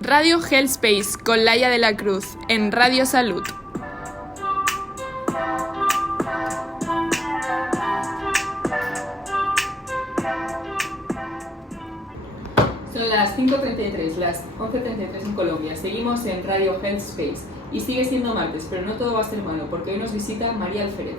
Radio Health Space con Laia de la Cruz en Radio Salud. Son las 5:33, las 11:33 en Colombia. Seguimos en Radio Health Space y sigue siendo martes, pero no todo va a ser malo porque hoy nos visita María Alférez,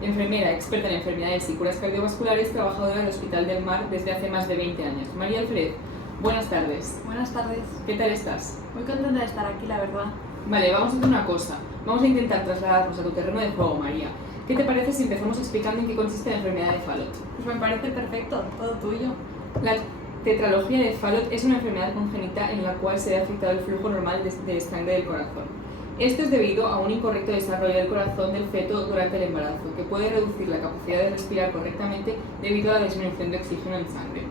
enfermera, experta en enfermedades y curas cardiovasculares, trabajadora del Hospital del Mar desde hace más de 20 años. María Alférez, buenas tardes. Buenas tardes. ¿Qué tal estás? Muy contenta de estar aquí, la verdad. Vale, vamos a hacer una cosa. Vamos a intentar trasladarnos a tu terreno de juego, María. ¿Qué te parece si empezamos explicando en qué consiste la enfermedad de Fallot? Pues me parece perfecto, todo tuyo. La tetralogía de Fallot es una enfermedad congénita en la cual se ve afectado el flujo normal de sangre del corazón. Esto es debido a un incorrecto desarrollo del corazón del feto durante el embarazo, que puede reducir la capacidad de respirar correctamente debido a la disminución de oxígeno en sangre.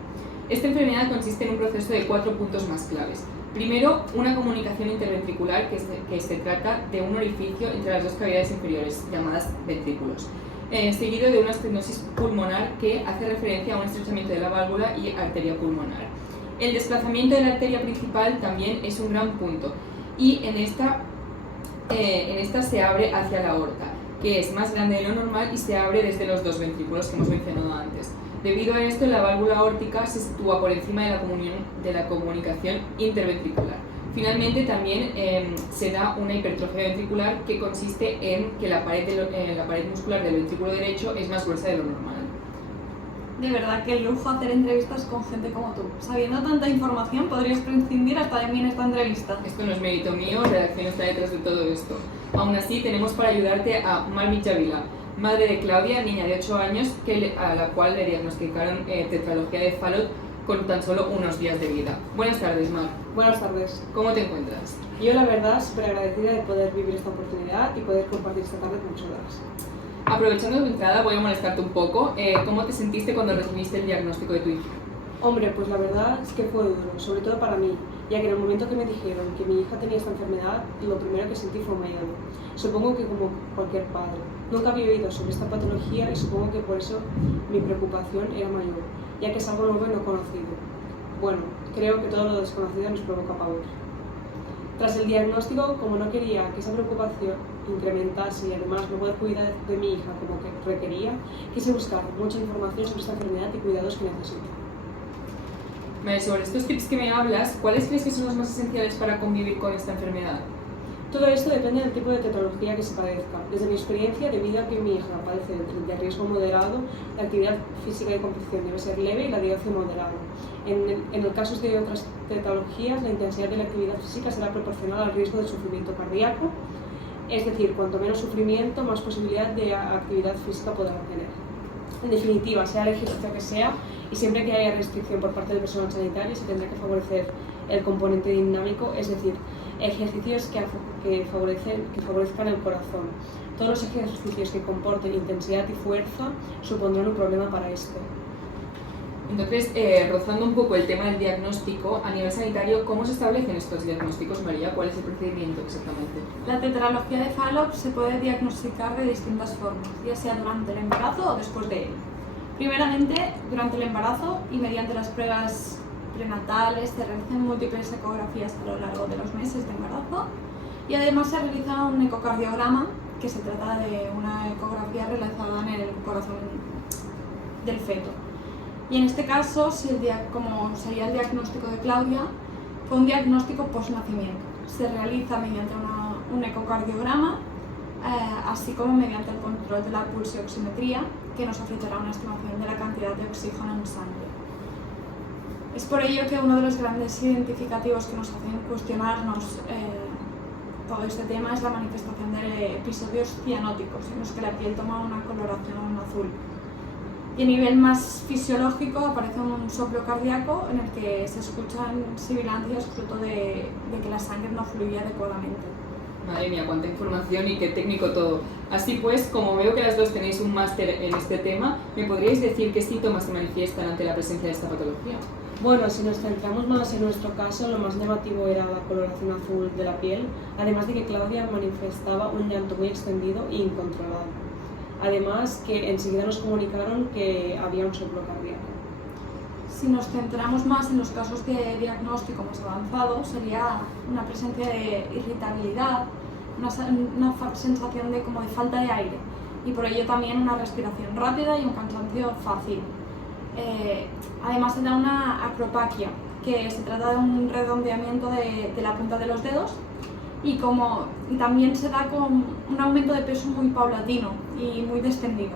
Esta enfermedad consiste en un proceso de 4 puntos más claves. Primero, una comunicación interventricular que se trata de un orificio entre las dos cavidades inferiores, llamadas ventrículos, seguido de una estenosis pulmonar que hace referencia a un estrechamiento de la válvula y arteria pulmonar. El desplazamiento de la arteria principal también es un gran punto y en esta se abre hacia la aorta, que es más grande de lo normal y se abre desde los dos ventrículos que hemos mencionado antes. Debido a esto, la válvula aórtica se sitúa por encima de la comunicación interventricular. Finalmente, también se da una hipertrofia ventricular que consiste en que la pared muscular del ventrículo derecho es más gruesa de lo normal. De verdad, qué lujo hacer entrevistas con gente como tú. Sabiendo tanta información, podrías prescindir hasta de mí en esta entrevista. Esto no es mérito mío, redacción está detrás de todo esto. Aún así, tenemos para ayudarte a Marmi Chavila, madre de Claudia, niña de 8 años, a la cual le diagnosticaron tetralogía de Fallot con tan solo unos días de vida. Buenas tardes, Mar. Buenas tardes. ¿Cómo te encuentras? Yo, la verdad, súper agradecida de poder vivir esta oportunidad y poder compartir esta tarde con vosotras. Aprovechando tu entrada, voy a molestarte un poco. ¿Cómo te sentiste cuando recibiste el diagnóstico de tu hija? Hombre, pues la verdad es que fue duro, sobre todo para mí, ya que en el momento que me dijeron que mi hija tenía esta enfermedad, lo primero que sentí fue miedo. Supongo que como cualquier padre. Nunca había oído sobre esta patología y supongo que por eso mi preocupación era mayor, ya que es algo nuevo y no conocido. Bueno, creo que todo lo desconocido nos provoca pavor. Tras el diagnóstico, como no quería que esa preocupación incrementase y además no poder cuidar de mi hija como que requería, quise buscar mucha información sobre esta enfermedad y cuidados que necesito. Vale, sobre estos tips que me hablas, ¿cuáles crees que son los más esenciales para convivir con esta enfermedad? Todo esto depende del tipo de tetralogía que se padezca. Desde mi experiencia, debido a que mi hija padece de riesgo moderado, la actividad física de competición debe ser leve y la de ocio moderado. En el caso de otras tetralogías, la intensidad de la actividad física será proporcional al riesgo de sufrimiento cardíaco, es decir, cuanto menos sufrimiento, más posibilidad de actividad física podrá tener. En definitiva, sea el ejercicio que sea, y siempre que haya restricción por parte del personal sanitario, se tendrá que favorecer el componente dinámico, es decir, ejercicios que favorezcan el corazón. Todos los ejercicios que comporten intensidad y fuerza supondrán un problema para este. Entonces, rozando un poco el tema del diagnóstico, a nivel sanitario, ¿cómo se establecen estos diagnósticos, María? ¿Cuál es el procedimiento exactamente? La tetralogía de Fallot se puede diagnosticar de distintas formas, ya sea durante el embarazo o después de él. Primeramente, durante el embarazo y mediante las pruebas prenatales se realizan múltiples ecografías a lo largo de los meses de embarazo y además se realiza un ecocardiograma, que se trata de una ecografía realizada en el corazón del feto. Y en este caso, como sería el diagnóstico de Claudia, fue un diagnóstico post-nacimiento. Se realiza mediante un ecocardiograma, así como mediante el control de la pulsioximetría, que nos ofrecerá una estimación de la cantidad de oxígeno en sangre. Es por ello que uno de los grandes identificativos que nos hacen cuestionarnos todo este tema es la manifestación de episodios cianóticos, en los que la piel toma una coloración azul. Y a nivel más fisiológico aparece un soplo cardíaco en el que se escuchan sibilancias fruto de que la sangre no fluye adecuadamente. Madre mía, cuánta información y qué técnico todo. Así pues, como veo que las dos tenéis un máster en este tema, ¿me podríais decir qué síntomas se manifiestan ante la presencia de esta patología? Bueno, si nos centramos más en nuestro caso, lo más llamativo era la coloración azul de la piel, además de que Claudia manifestaba un llanto muy extendido e incontrolado. Además, que enseguida nos comunicaron que había un soplo cardíaco. Si nos centramos más en los casos de diagnóstico más avanzado, sería una presencia de irritabilidad, una sensación de, como de falta de aire, y por ello también una respiración rápida y un cansancio fácil. Además se da una acropaquia, que se trata de un redondeamiento de la punta de los dedos, y también se da con un aumento de peso muy paulatino y muy descendido.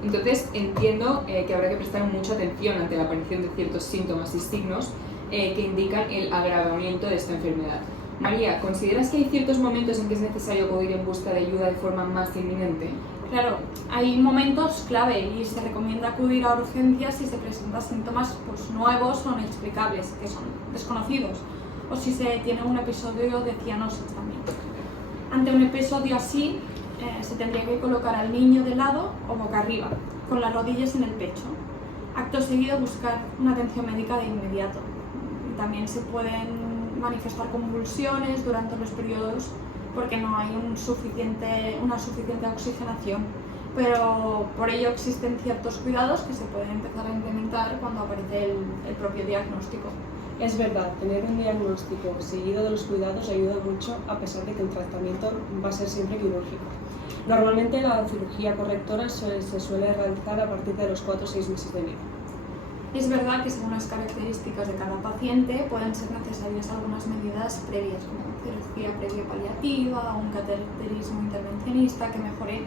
Entonces entiendo que habrá que prestar mucha atención ante la aparición de ciertos síntomas y signos que indican el agravamiento de esta enfermedad. María, ¿consideras que hay ciertos momentos en que es necesario acudir en busca de ayuda de forma más inminente? Claro, hay momentos clave y se recomienda acudir a urgencias si se presentan síntomas nuevos o inexplicables, que son desconocidos, o si se tiene un episodio de cianosis también. Ante un episodio así, se tendría que colocar al niño de lado o boca arriba, con las rodillas en el pecho. Acto seguido, buscar una atención médica de inmediato. También se pueden manifestar convulsiones durante los periodos porque no hay una suficiente oxigenación, pero por ello existen ciertos cuidados que se pueden empezar a implementar cuando aparece el propio diagnóstico. Es verdad, tener un diagnóstico seguido de los cuidados ayuda mucho, a pesar de que el tratamiento va a ser siempre quirúrgico. Normalmente la cirugía correctora se suele realizar a partir de los 4 o 6 meses de vida. Es verdad que según las características de cada paciente pueden ser necesarias algunas medidas previas, como cirugía previa paliativa o un cateterismo intervencionista que mejore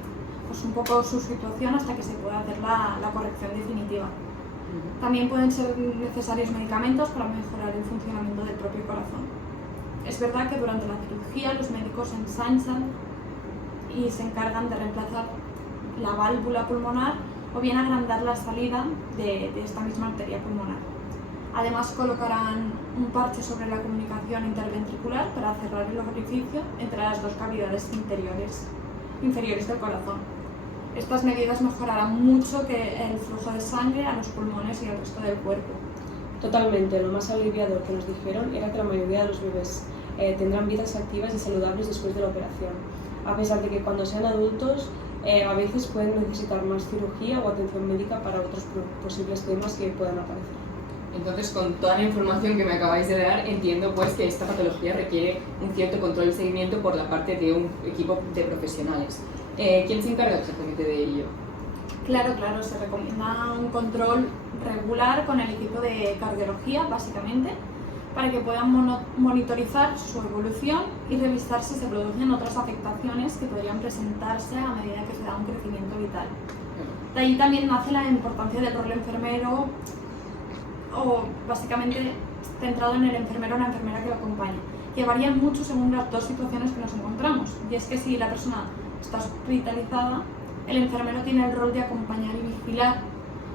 un poco su situación hasta que se pueda hacer la corrección definitiva. También pueden ser necesarios medicamentos para mejorar el funcionamiento del propio corazón. Es verdad que durante la cirugía los médicos ensanchan y se encargan de reemplazar la válvula pulmonar o bien agrandar la salida de esta misma arteria pulmonar. Además colocarán un parche sobre la comunicación interventricular para cerrar el orificio entre las dos cavidades inferiores del corazón. Estas medidas mejorarán mucho el flujo de sangre a los pulmones y al resto del cuerpo. Totalmente, lo más aliviador que nos dijeron era que la mayoría de los bebés tendrán vidas activas y saludables después de la operación, a pesar de que cuando sean adultos a veces pueden necesitar más cirugía o atención médica para otros posibles temas que puedan aparecer. Entonces, con toda la información que me acabáis de dar, entiendo pues que esta patología requiere un cierto control y seguimiento por la parte de un equipo de profesionales. ¿Quién se encarga exactamente de ello? Claro, se recomienda un control regular con el equipo de cardiología, básicamente, para que puedan monitorizar su evolución y revisar si se producen otras afectaciones que podrían presentarse a medida que se da un crecimiento vital. De ahí también nace la importancia del rol enfermero, o básicamente centrado en el enfermero o la enfermera que lo acompaña, que varían mucho según las dos situaciones que nos encontramos. Y es que si la persona está hospitalizada, el enfermero tiene el rol de acompañar y vigilar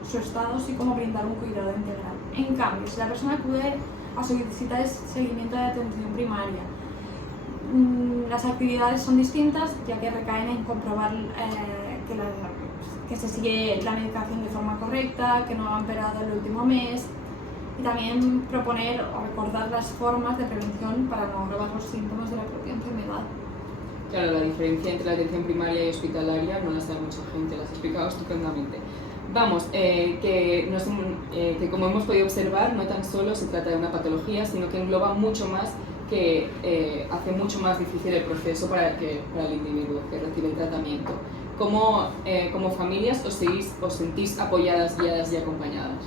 su estado, así como brindar un cuidado integral. En cambio, si la persona acude a su visita de seguimiento de atención primaria, las actividades son distintas, ya que recaen en comprobar que se sigue la medicación de forma correcta, que no ha empeorado el último mes, y también proponer o recordar las formas de prevención para no agravar los síntomas de la propia enfermedad. Claro, la diferencia entre la atención primaria y hospitalaria no la sabe mucha gente, la has explicado estupendamente. Vamos, que como hemos podido observar, no tan solo se trata de una patología, sino que engloba mucho más, que hace mucho más difícil el proceso para el individuo que recibe el tratamiento. ¿Cómo como familias os sentís apoyadas, guiadas y acompañadas?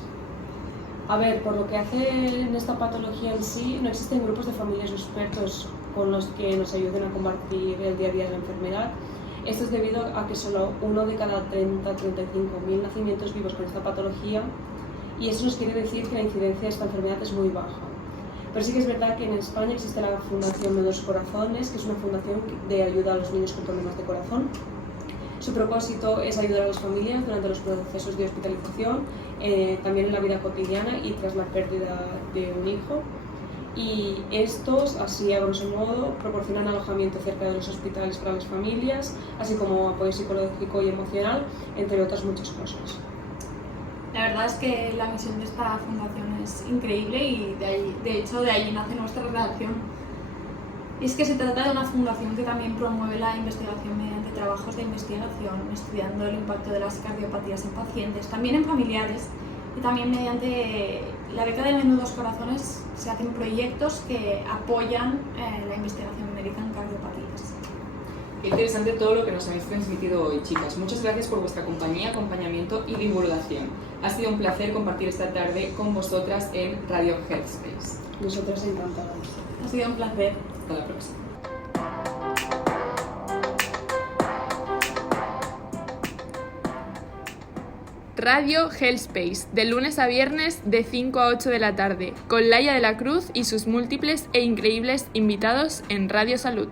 A ver, por lo que hace en esta patología en sí, no existen grupos de familias o expertos con los que nos ayuden a combatir el día a día de la enfermedad. Esto es debido a que solo 1 de cada 30-35.000 nacimientos vivos con esta patología, y eso nos quiere decir que la incidencia de esta enfermedad es muy baja. Pero sí que es verdad que en España existe la Fundación Nudos Corazones, que es una fundación de ayuda a los niños con problemas de corazón. Su propósito es ayudar a las familias durante los procesos de hospitalización, también en la vida cotidiana y tras la pérdida de un hijo. Y estos, así a grosso modo, proporcionan alojamiento cerca de los hospitales para las familias, así como apoyo psicológico y emocional, entre otras muchas cosas. La verdad es que la misión de esta fundación es increíble y de hecho de ahí nace nuestra relación. Y es que se trata de una fundación que también promueve la investigación mediante trabajos de investigación, estudiando el impacto de las cardiopatías en pacientes, también en familiares, Y también mediante la beca de Menudos Corazones se hacen proyectos que apoyan la investigación médica en cardiopatías. Qué interesante todo lo que nos habéis transmitido hoy, chicas. Muchas gracias por vuestra compañía, acompañamiento y divulgación. Ha sido un placer compartir esta tarde con vosotras en Radio Health Space. Nosotros encantados. Ha sido un placer. Hasta la próxima. Radio Hellspace, de lunes a viernes de 5 a 8 de la tarde, con Laia de la Cruz y sus múltiples e increíbles invitados en Radio Salud.